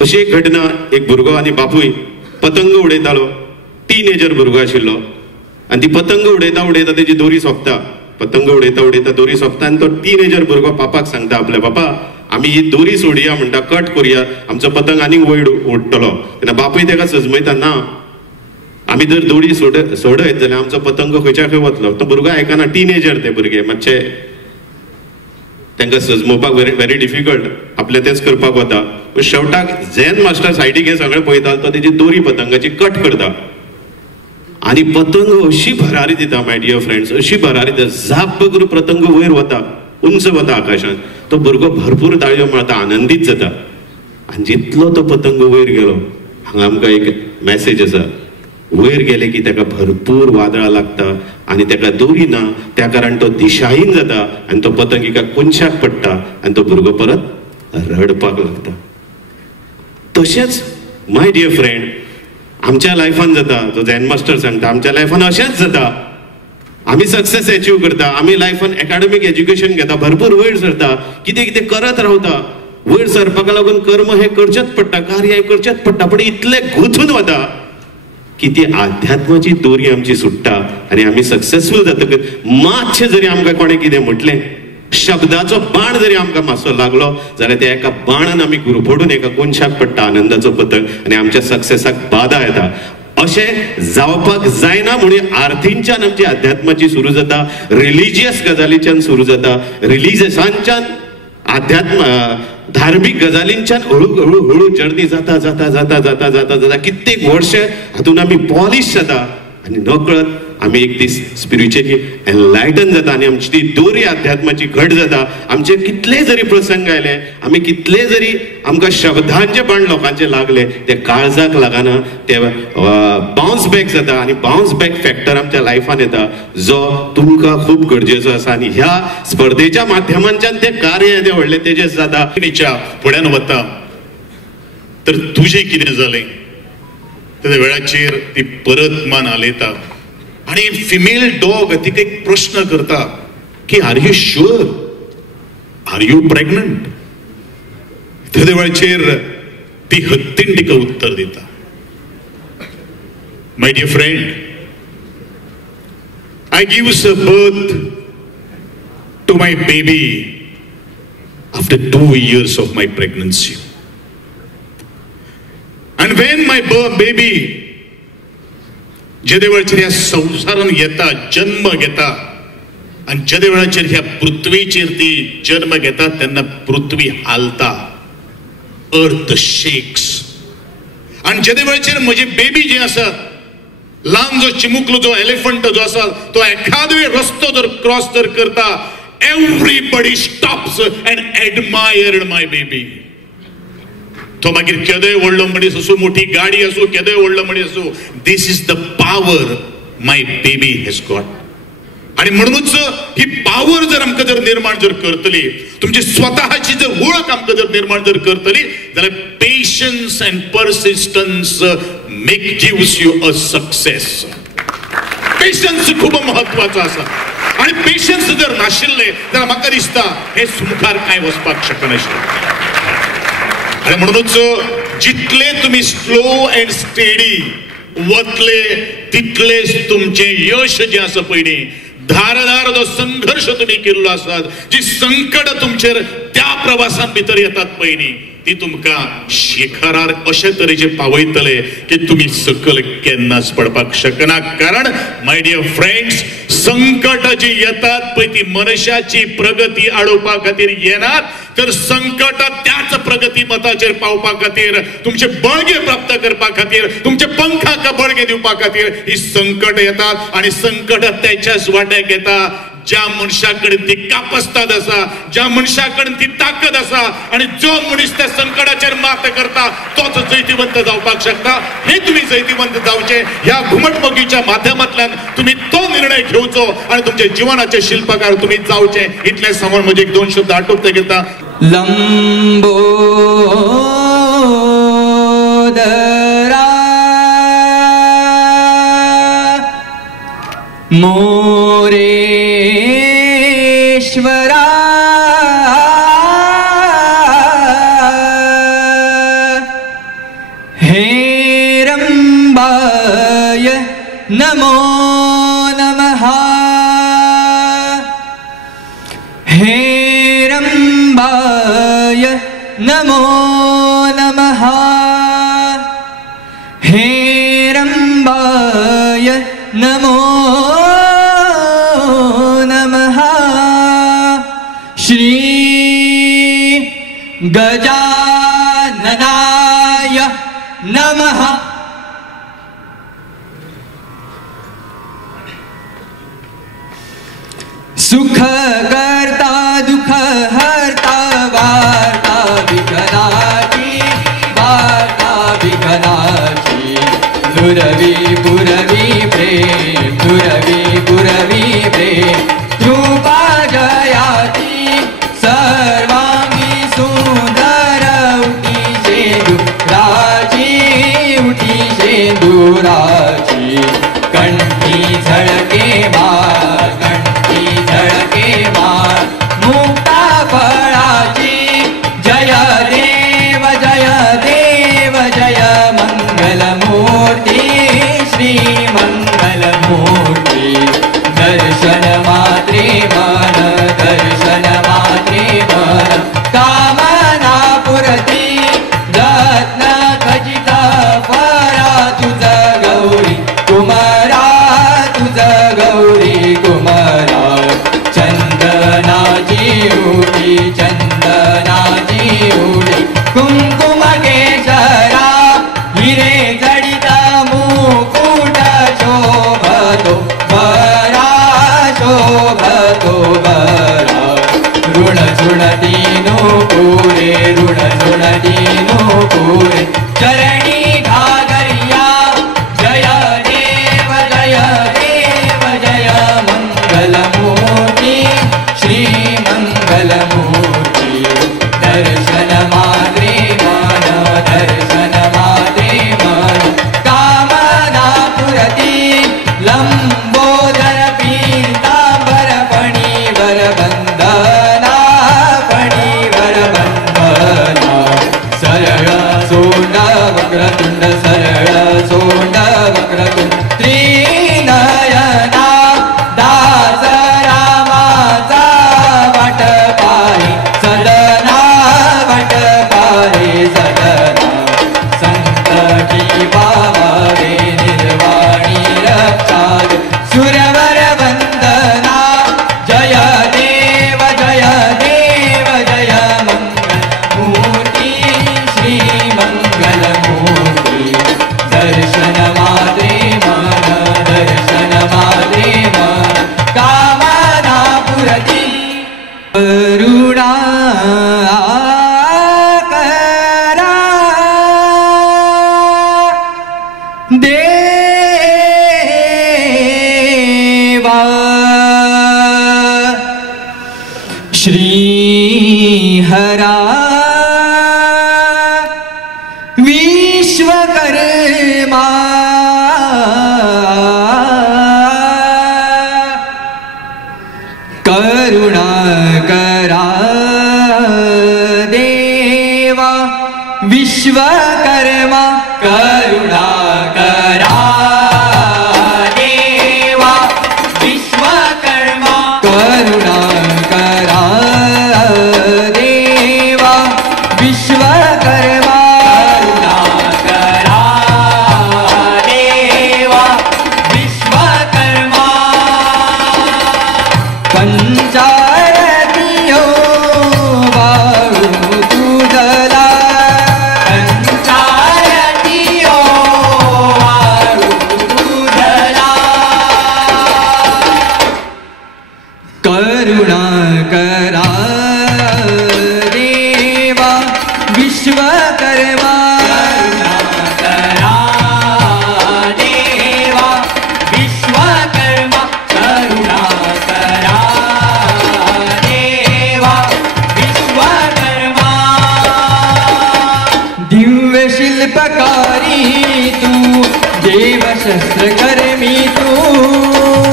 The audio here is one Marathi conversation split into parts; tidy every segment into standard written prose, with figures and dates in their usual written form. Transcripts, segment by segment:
अशी एक घटना, एक भुरगो आनी बापूय पतंग उडयतालो, टीनेजर भुरगो आशिल्लो, आनी ती पतंग उडयता उडयता तेजी दोरी सोंपता, पतंग उडयता उडयता दोरी सोंपता, आनी तो टीनेजर भुरगो पापाक सांगता आपल्या, बापा आमी ही दोरी सोडया म्हणटा, कट करुया, आमचो पतंग आनीक वयर उडटलो. तेन्ना बापूय ताका सजमयता, ना आमी जर दोरी सोडयत जाल्यार आमचो पतंग खंयच्या खंय वतलो. तो भुरगो आयकना, टीनेजर ते भुरगे मातशे तांकां सजमोवपाक व्हेरी डिफिकल्ट, आपले तेच करपाक वता. शेवटाक झेन मास्टर सायडीक हें सगळें पळयता, तो तेजी दोरी पतंगाची कट करता आनी पतंग अशी भरारी दिता माय डियर फ्रेंड्स, अशी भरारी दिता, झाप करून पतंग वयर वता, उंच वता आकाशांत. तो भुरगो भरपूर ताळयो मारता, आनंदीत जाता. आनी जितलो तो पतंग वयर गेलो, हांगा आमकां एक मॅसेज आसा, वयर गेले की ताका भरपूर वादळां लागता आनी ताका दोरी ना, त्या कारण तो दिशाहीन जाता आनी तो पतंग एका कोनशाक पडटा आनी तो भुरगो परत रडपाक लागता. तशेंच माय डियर फ्रेंड, आमच्या लायफान जाता, तो झेन मास्टर सांगता, आमच्या लायफान अशेंच जाता. आमी सक्सेस अचीव करता, आमी लायफान एकाडेमीक एज्युकेशन घेता, भरपूर वयर सरता, कितें कितें करत रावता. वयर सरपाक लागून कर्म हे करचेच पडटा, कार्य करचेच पडटा, पण इतले गुंथून वता की ती आध्यात्माची दोरी आमची सुट्टा आनी आमी सक्सेसफूल जातकच मातशें जरी आमकां कोणें कितें म्हटलें, शब्दाचो बाण जरी आमकां मातसो लागलो जाल्यार त्या एका बाणान आमी गुरफडून एका कोनशाक पडटा आनंदाचो पतंग आनी आमच्या सक्सेसाक बाधा येता. अशें जावपाक जायना म्हणून आर्थींच्यान आमची अध्यात्माची सुरू जाता, रिलिजियस गजालींच्यान सुरू जाता, रिलिजियसांच्यान अध्यात्म धार्मीक गजालींच्यान हळू हळू जर्नी जाता जाता जाता जाता जाता जाता कित्येक वर्ष हातून आमी पॉलिश जाता आनी नकळत आमी एक दीस स्पिरिच्युअली एनलायटन जाता आनी आमची ती दोरी अध्यात्माची घट जाता. आमचे कितले जरी प्रसंग आयले, आमी कितले जरी आमकां शब्दांचे बाण लोकांचे लागले, ते काळजाक लागना, ते बाउन्स बॅक जाता आनी बाउन्स बॅक फॅक्टर आमच्या लायफान येता, जो तुमकां खूब गरजेचो आसा. आनी ह्या स्पर्धेच्या माध्यमांच्यान ते कार्य येदे व्हडले तेजे जाता. फुड्यान वता तर तुजें कितें जालें त्या वेळाचेर ती परत मान हालयता आणि फिमेल डॉग तिका एक प्रश्न करता की are you sure, are you pregnant. त्या वेळाचेर ती हत्तीन तिका उत्तर दिता, my dear friend, I gives a birth to my baby after 2 years of my pregnancy. And when my baby जेदे वेळाचेर ह्या संवसारान येता, जन्म घेता आणि जेदे वेळाचेर ह्या पृथ्वीचेर ती जन्म घेता तेन्ना पृथ्वी हालता, अर्थ शेक्स. आणि जेदे वेळाचेर म्हजी बेबी जी आसा, ल्हान जो चिमुकलो जो एलिफंट जो आसा, तो एखादो रस्तो जर क्रॉस जर करता, everybody stops and admired my baby. तो मागीर केदोय व्हडलो मनीस असो, मोठी गाडी असो, केदोय व्हडलो मनीस असो, this is the power my baby has got. आणि म्हणूनच ही पावर जर आमकां जर निर्माण जर करतली, तुमची स्वतःची जर वळख आमकां जर निर्माण जर करतली, जाल्यार patience and persistence gives you a success. Patience खूब महत्वाचो आसा आणि पेशन्स जर नाशिल्ले जाल्यार म्हाका दिसता हे मुखार कांय वचपाक शकनाशिल्लें. आणि म्हणूनच जितले तुम्ही स्लो अँड स्टेडी वतले तितलेच तुमचे यश जे आसा पयली, धारदार जो संघर्ष तुम्ही केल्लो आसात, जी संकट तुमचेर त्या प्रवासान भितर येतात पयली, ती तुमकां शिखरार अशे तरेचे पावयतले की तुम्ही सकल केन्नाच पडपाक शकना. कारण माय डियर फ्रेंड्स, संकट जी येतात पळय ती मनशाची प्रगती आडोवपा खातीर येनात, तर संकट त्याच प्रगती मताचेर पावपा खातीर, तुमचे बळगे प्राप्त करपा खातीर, तुमचे पंखाक बळगे दिवपा खातीर ही संकट येतात. आणि संकट त्याच्याच वाट्याक येता ज्या मनशाकडे ती कापस्ताद आसा, ज्या मनशाकडे ती ताकद आसा, आणि जो मनीस त्या संकटाचेर मात करता तोच जैतिवंत जावपाक शकता. हे तुम्ही जैतिवंत जावचे ह्या घुमटमोगीच्या माध्यमांतल्यान तुम्ही तो निर्णय घेवचो आणि तुमच्या जीवनाचे शिल्पकार तुम्ही जावचे. इतले सांगून म्हजे 2 शब्द आटोपते घेता. लंबोदरा मोरेश्वरा नमो नमः हेरम्बाय नमो नमः हेरम्बाय नमो नमः श्री गजाननाय नमः सुख करता दुख हरता वार्ता विघ्नाची दुरवी पुरवी प्रेम दुरवी पुरवी प्रेम कृपा जयाची सर्वांगी सुंदर उठी शेंदुराची कंठी झळके मुक्ता फळाची जय देव जय मंगलमूर्ती श्री मंगलमूर्ती दर्शन मात्रे मन कामना पुरती रत्न खचित फरा तुझ गौरी कुमारा चंदनाची उडी कुंकुम केशरा हिरे जडिता मुकुट शोभतो बरा ऋण झुणदीनो पुरे चरणी घागरिया जय देव जय मंगलमूर्ती श्री मंगलमूर्ती दर्शन मात्रे मन कामना पुरती लंबोदर पीतांबर फणीवर बंधना सरळ सोंड वक्रतुंड त्रिनयना दास रामाचा वाट पाहे सदना संकटी पावावे निर्वाणी रक्षाद सुरवर वंदना जय देव जय मंगलमूर्ती श्री मंगलमूर्ती दर्शन मात्रे मन कामना पुरती करुणा करा देवा श्री हरा विश्वकर्मा करुणा करा देवा विश्वकर्मा करुणा करा देवा विश्वकर्मा करुणा करा देवा विश्वकर्मा करुणा करा देवा विश्वकर्मा पंचारतियो वाळू तुझला पंचारतियो वाळू तुझला करुणा करा देवा विश्वकर्मा करुणा करा देवा विश्वकर्मा करुणा करा देवा विश्वकर्मा दिव्य शिल्पकारी तू देव शस्त्रकर्मी तू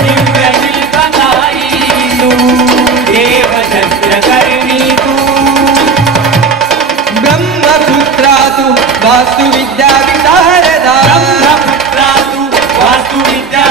दिव्य शिल्पकारी तू देव शस्त्रकर्मी तू ब्रह्मपुत्रा तू वास्तुविद्या विशारदा ब्रह्मपुत्रा तू वास्तुविद्या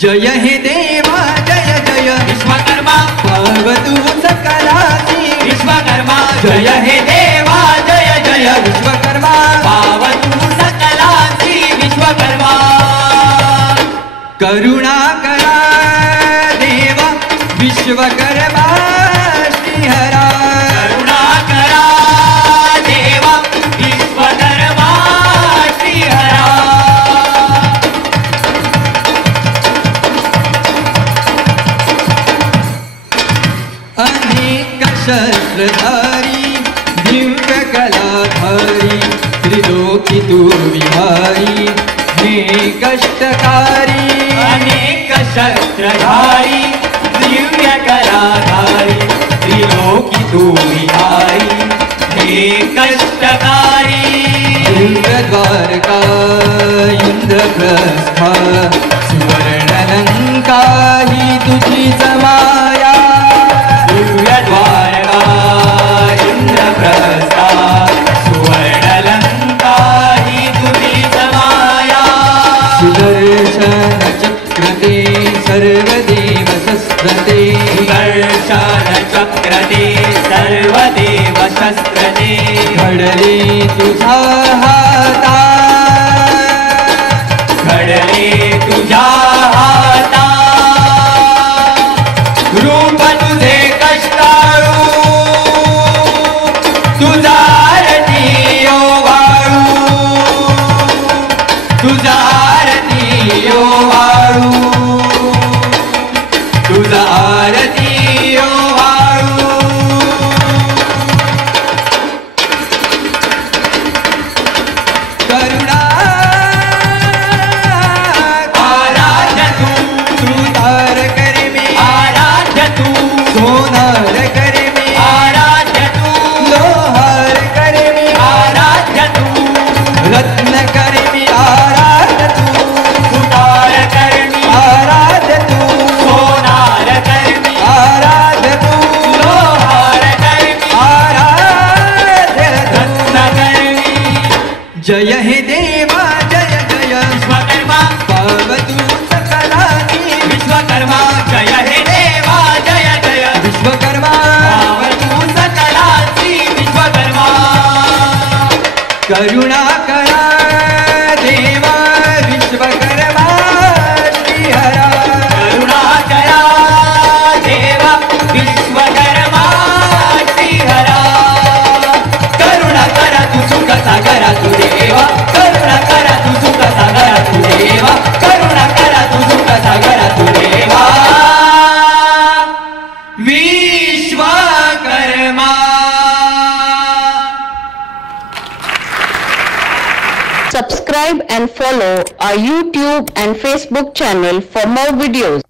जय हे देवा जय जय विश्वकर्मा पावतु सकलासी विश्वकर्मा जय हे देवा जय जय विश्वकर्मा पावतु सकलासी विश्वकर्मा करुणा करा देवा विश्वकर्मा श्रीहरा करुणा करा देवा विश्वकर्मा श्रीहरा अनेक शस्त्रधारी दिव्य कलाधारी त्रिलोकी तू विहारी हे कष्टकारी अनेक शस्त्रधारी दिव्य कलाधारी त्रिलोकी तू विहारी हे कष्टकारी इंद्रद्वारका इंद्रप्रस्था सुवर्णलंका ही तुझीच माया दिव्यद्वारका इंद्रप्रस्था सुवर्णलंका ही तुझीच माया सुदर्शन चक्रते सर्वदेव शस्त्रते सुदर्शन चक्रते सर्वदेव शस्त्रते घडले तुझा हाता घडले तुझ्या हाता रूप तुझे कष्टाळू तुझा आरती ओवाळू तुझा आरती ओवाळू तुझा आरती ओवाळू करुणा आराध्य तू सुतार करे मी आराध्य तू सोनार करे मी आराध्य तू लोहार करे मी आराध्य तू रत्न करे मी आराध्य तू सुतार करणी आराध्य तू सोनार करणी आराध्य तू लोहार करणी आराध्य तू रत्न करणी जय हे देवा जय जय विश्वकर्मा पावतु सकलासी विश्वकर्मा जय हे देवा जय जय विश्वकर्मा पावतु सकलासी विश्वकर्मा करुणा करा देवा विश्वकर्मा श्रीहरा करुणा करा देवा विश्वकर्मा श्रीहरा करुणा करा तू सुख सागरा तू देवा करुणा करा तू सुख सागरा तू देवा करुणा करा तू सुख सागरा तू देवा Vishwakarma Subscribe and follow our YouTube and Facebook channel for more videos.